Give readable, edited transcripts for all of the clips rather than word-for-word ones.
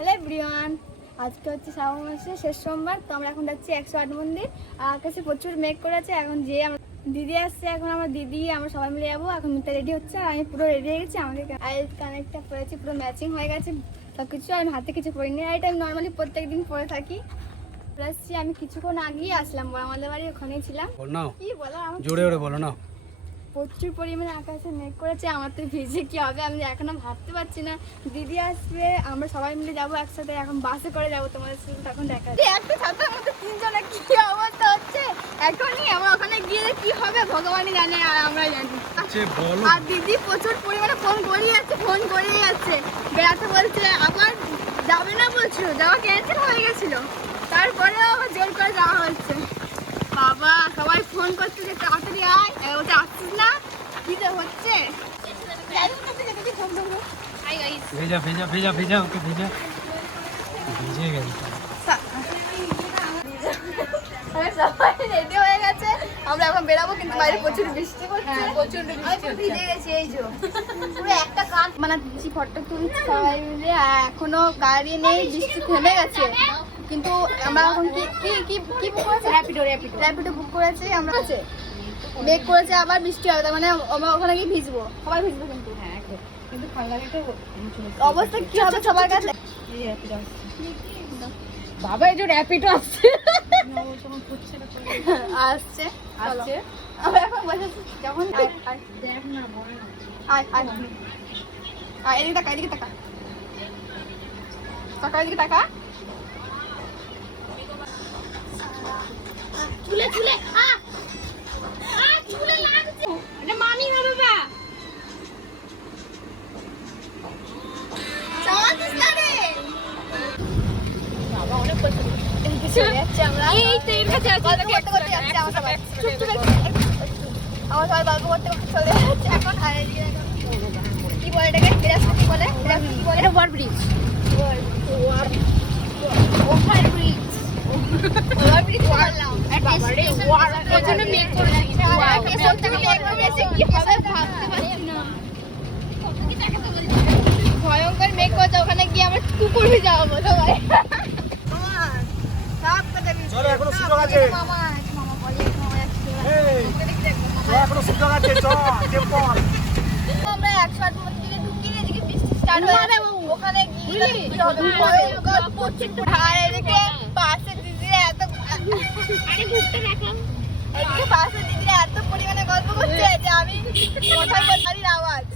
Hello everyone, আজকে হচ্ছে শ্রাবণ মাসের শেষ সোমবার। তো আমরা এখন যাচ্ছি 108 মন্দির। আর আকাশে প্রচুর মেঘ করেছে। এখন যে আমার দিদি আসছে, এখন আমার দিদি আমরা সবাই মিলে যাবো। এখন মিতা রেডি হচ্ছে আর আমি পুরো রেডি হয়ে গেছি। আমাকে আইস কানেক্টটা পরেছি, পুরো ম্যাচিং হয়ে গেছে সব কিছু। আমি হাতে কিছু পরিনি, আর এটা আমি নর্মালি প্রত্যেকদিন পরে থাকি। আসছি আমি কিছুক্ষণ আগেই আসলাম, আমাদের বাড়ি ওখানেই ছিলাম। কি বলো, আমার জোরে জোরে বলো না। প্রচুর পরিমাণে আকাশে মেঘ করেছে। আমার তো ভিজে কি হবে আমি এখনো ভাবতে পারছি না। দিদি আসবে, আমরা সবাই মিলে যাবো একসাথে। এখন বাসে করে যাবো তোমাদের সাথে, তখন দেখা যাবে। একটা ছাতার মধ্যে তিনজনের কি অবস্থা হচ্ছে এখনই। আমার ওখানে গিয়ে কি হবে ভগবানই জানে, আর আমরা জানি। আর দিদি প্রচুর পরিমাণে ফোন করিয়ে যাচ্ছে বেড়াতে বলছে, আবার যাবে না বলছিল, যাওয়া ক্যান্সেল হয়ে গেছিল। তারপরেও আবার জোর করে যাওয়া হচ্ছে। বাবা সবাই ফোন করছে যে তাড়াতাড়ি আয়, বলতে আসছিস না, কি যে হচ্ছে। ভেজা ভেজা ভেজা ভেজা ওকে ভেজা ভিজে গেছে। সবাই রেডি হয়ে গেছে, আমরা এখন বেরাবো, কিন্তু বাইরে প্রচুর বৃষ্টি পড়ছে। প্রচন্ড বৃষ্টি ভিজে গেছি। এই যে পুরো একটা কান বানাচ্ছি, ফটো তুলছি সবাই মিলে। এখনো গাড়ি নেই, বৃষ্টি থেমে গেছে। কিন্তু আমরা এখন কি বুক করেছি? র্যাপিডো বুক করেছি আমরা। মেঘ করেছে, আবার বৃষ্টি হবে, তার মানে আমরা ওখানে গিয়ে ভিজবো, সবাই ভিজবো। কিন্তু কিন্তু অবস্থা কি হবে সবার কাছে? বাবা এই যে র্যাপিডো আসছে আসছে আমরা এখন বসেছি যখন এদিকে টাকা, এদিকে টাকা, টাকা এদিকে টাকা। চুলে চুলে চুলে লাগছে, এটা মামি হবে বা চালাচ্ছিস না রে বাবা। অনেক কষ্ট চলে যাচ্ছে আমরা, এই তো এর কাছে আছে, করতে করতে যাচ্ছে আমরা সবাই। চুপ চুপ আমরা সবাই গল্প করতে করতে চলে যাচ্ছে এখন। আর এদিকে কি বলে এটাকে, কি বলে এটা? ওভার ব্রিজ, ওভার ব্রিজ বললাম। প্রচন্ড মেঘ করেছে, কি হবে ভাবতে পারছি না। ভয়ঙ্কর মেঘ করেছে, ওখানে গিয়ে আমরা কুকুর হয়ে যাবো সবাই। চলো এখনো সুযোগ আছে, মামা বলে আমরা 108 মন্দিরে ঢুকি, এদিকে বৃষ্টি স্টার্ট হয়ে যাবে। ওখানে গিয়ে ভয়ঙ্কর প্রচন্ড। আর এদিকে পাশে দিদিরা এত এদিকে পাশে দিদিরা এত পরিমাণে গল্প করছে যে আমি কোথায় গাড়ির আওয়াজ।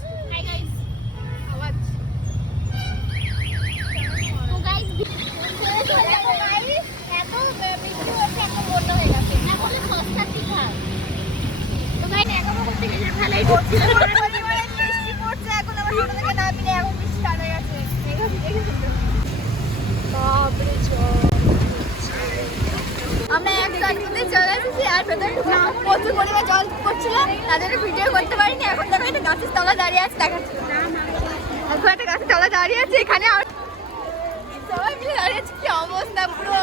আমরা এক কাটতে চলে এসেছি, আর ভেতরে প্রচুর পরিমাণে জল পড়ছিল, তাদের ভিডিও করতে পারিনি। এখন দেখো একটা গাছের তলা দাঁড়িয়ে আছে, দেখাচ্ছি। এখন একটা গাছের তলা দাঁড়িয়ে আছে এখানে, আর সবাই মিলে দাঁড়িয়ে আছে। কি অবস্থা, পুরো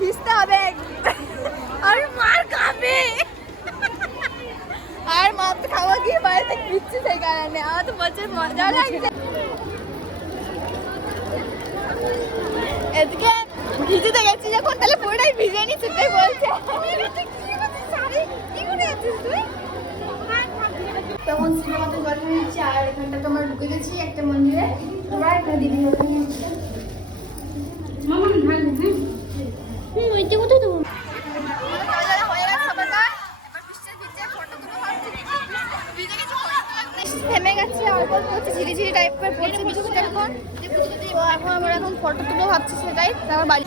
ভিজতে হবে আর মার খাবে। আর মাছ খাওয়া গিয়ে বাইরে থেকে ভিজছে, সেই কারণে আমার তো প্রচুর মজা লাগছে। এদিকে ভিজতে গেছি যখন, তাহলে পুরোটাই ভিজে নি, সেটাই বলছে। তখন সিনেমাতে গল্প নিচ্ছি, আর এখানটা তো আমরা ঢুকে গেছি একটা মন্দিরে। তোমরা একটা দিদি ওখানে থেমে গেছে, অল্প অল্প হচ্ছে, ঝিরিঝিরি টাইপের পড়ছে বৃষ্টিটা এখন। তো এখন আমরা এখন ফটো তুলো ভাবছি, সেটাই আমার বাড়ি।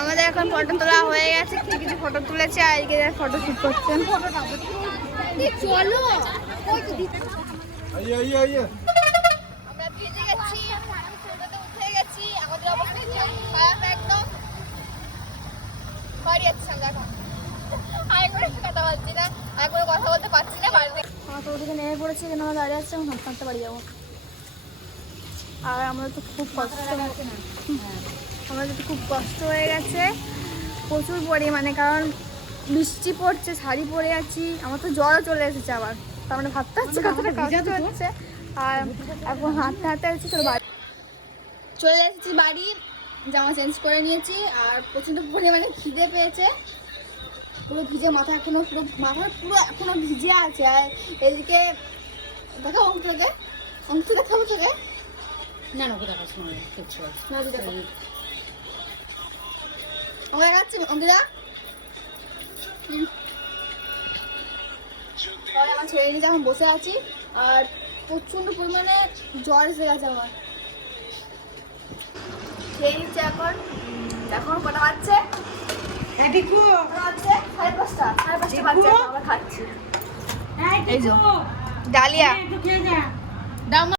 আমাদের এখন ফটো তোলা হয়ে গেছে, কিছু কিছু ফটো তুলেছে, আর এদিকে ফটো শুট করছেন। চলো আমরা ভিজে গেছি, টোটোতে উঠে গেছি, আমাদের অবস্থা খারাপ একদম। বাড়ি যাচ্ছি আমরা এখন, আর করে কথা বলছি না, আর কোনো কথা বলতে পারছি না বাড়িতে। আমার তো ওদিকে নেমে পড়েছে, কেন আমার দাঁড়িয়ে আসছে, আমি হাঁটতে বাড়ি যাবো। আর আমরা তো খুব কষ্ট, আমাদের তো খুব কষ্ট হয়ে গেছে প্রচুর পরিমাণে, কারণ বৃষ্টি পড়ছে, শাড়ি পরে আছি, আমার তো জ্বরও চলে এসেছে আবার। তার মানে ভাবতে হচ্ছে কতটা কষ্ট হচ্ছে। আর এখন হাঁটতে হাঁটতে হচ্ছে, চলো বাড়ি। চলে এসেছি বাড়ি, জামা চেঞ্জ করে নিয়েছি আর প্রচণ্ড পরিমাণে খিদে পেয়েছে। পুরো ভিজে মাথা এখনো এখনো ভিজে আছে। আর এদিকে দেখো অঙ্ক দেখাবো তোকে। না না ওকে দেখাস না কিছু না দেখো ও দেখাচ্ছি অঙ্কিতা। আমার ছেড়ে নিয়ে যখন বসে আছি আর প্রচণ্ড পরিমাণে জ্বর এসে গেছে আমার। খেয়ে নিচ্ছে এখন। এখন কটা বাজছে? কটা বাজছে? 5:30 বাজছে, আবার খাচ্ছি। এই যে ডালিয়া। দাও